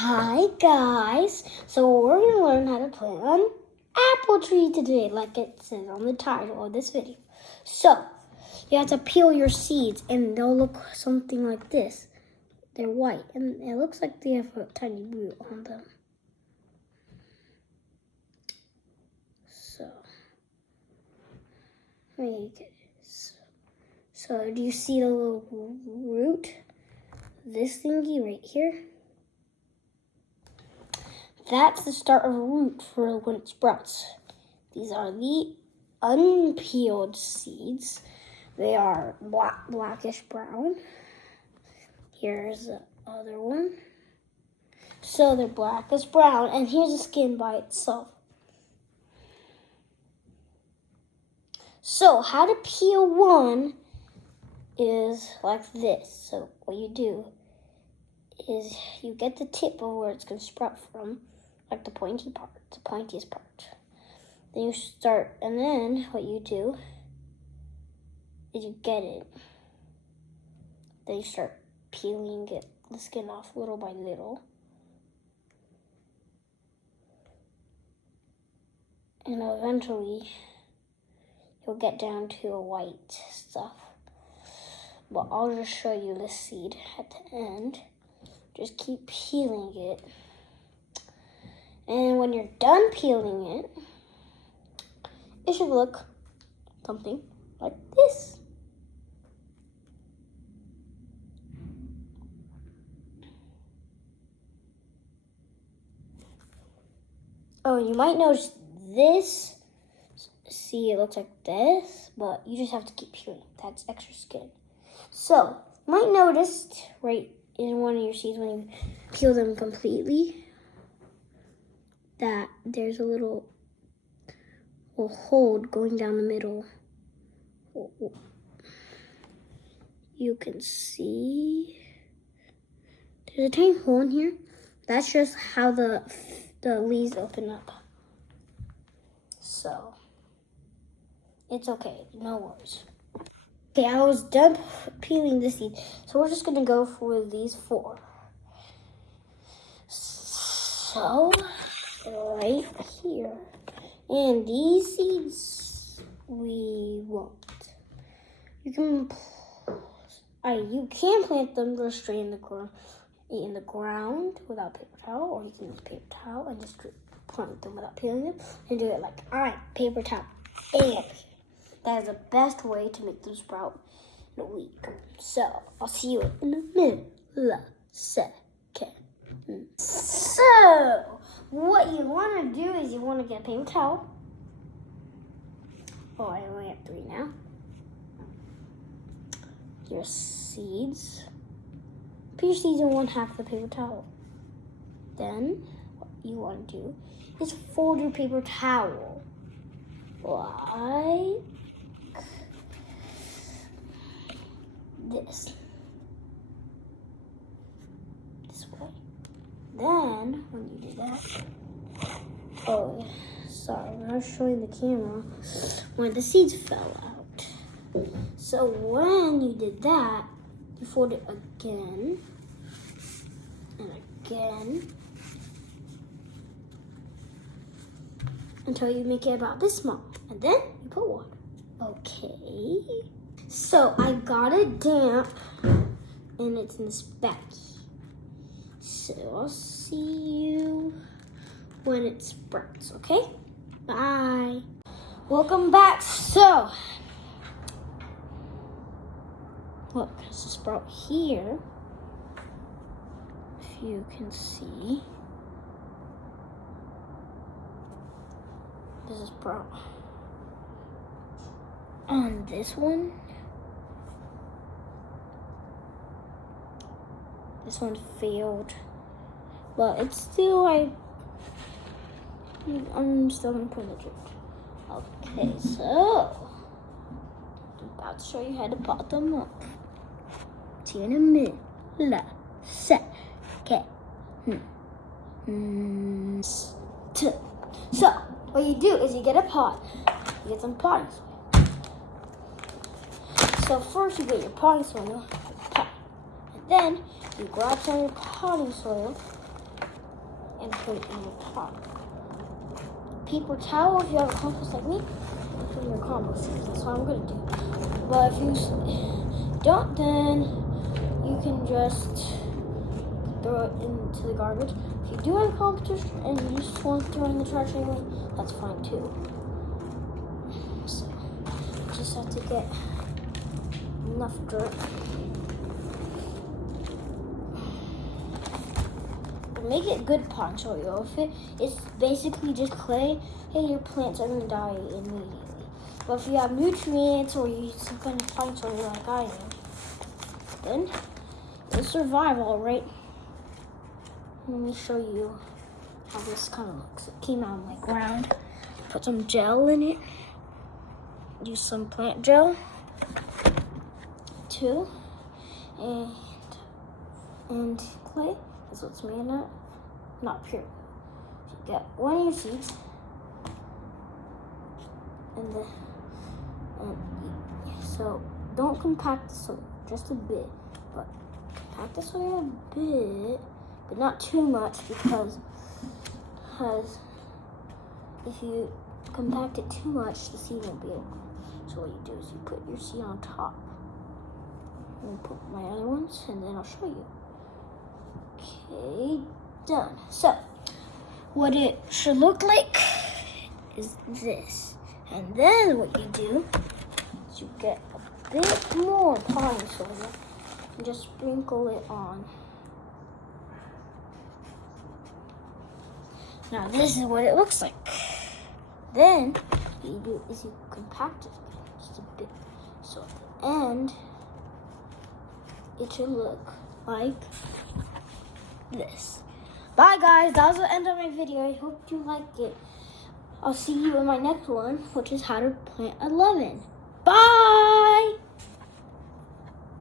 Hi guys, so we're going to learn how to plant an apple tree today, like it says on the title of this video. So, you have to peel your seeds and they'll look something like this. They're white and it looks like they have a tiny root on them. So, do you see the little root? This thingy right here? That's the start of a root for when it sprouts. These are the unpeeled seeds. They are blackish brown. Here's the other one. So they're blackish brown, and here's the skin by itself. So how to peel one is like this. So what you do is you get the tip of where it's going to sprout from, like the pointy part, the pointiest part. Then you start, and then what you do is you get it. Then you start peeling the skin off little by little. And eventually you'll get down to a white stuff. But I'll just show you the seed at the end. Just keep peeling it. And when you're done peeling it, it should look something like this. Oh, you might notice this. See, it looks like this, but you just have to keep peeling. That's extra skin. So, you might notice right in one of your seeds when you peel them completely that there's a little hole going down the middle. You can see there's a tiny hole in here. That's just how the leaves open up. So it's okay, no worries. Okay, I was done peeling the seed, so we're just gonna go for these 4. So right here, and these seeds we won't. You can plant them just straight in the ground without paper towel, or you can use paper towel and just plant them without peeling them, and do it like paper towel and that is the best way to make them sprout in a week. So I'll see you in a millisecond. So what you want to do is you want to get a paper towel. Oh, I only have 3 now. Your seeds. Put your seeds in 1/2 the paper towel. Then what you want to do is fold your paper towel like this way. Then when you do that, oh sorry, I'm not showing the camera when the seeds fell out. So when you did that, you fold it again and again until you make it about this small, and then you put water. Okay, so I got it damp and it's in this baggie. So I'll see you when it sprouts, okay? Bye. Welcome back. So look, there's a sprout here. If you can see, there's a sprout on this one. This one failed, but it's still I'm still gonna put it. Okay, so I'm about to show you how to pot them up. See you in a minute. So what you do is you get a pot. You get some potting soil. So first you get your potting soil, and then you grab some of your potting soil and put it in the top. Paper towel, if you have a compost like me, put in your compost. That's what I'm gonna do. But if you don't, then you can just throw it into the garbage. If you do have a compost and you just want to throw it in the trash anyway, that's fine too. So, you just have to get enough dirt. Make it good potting soil. If it's basically just clay, hey, your plants are gonna die immediately. But if you have nutrients or you use some kind of potting soil like I do, then it'll survive all right. Let me show you how this kind of looks. It came out of my ground. Put some gel in it. Use some plant gel too, and clay. That's what's made of. Not pure. So you get one of your seeds, so don't compact the soil, just a bit. But compact the soil a bit, but not too much because if you compact it too much, the seed won't be able. So what you do is you put your seed on top. And put my other ones, and then I'll show you. Okay, done. So, what it should look like is this. And then what you do is you get a bit more potting soil and just sprinkle it on. Now this is what it looks like. Then what you do is you compact it just a bit. So at the end, it should look like this. Bye guys, that was the end of my video. I hope you liked it. I'll see you in my next one, which is how to plant a lemon. Bye!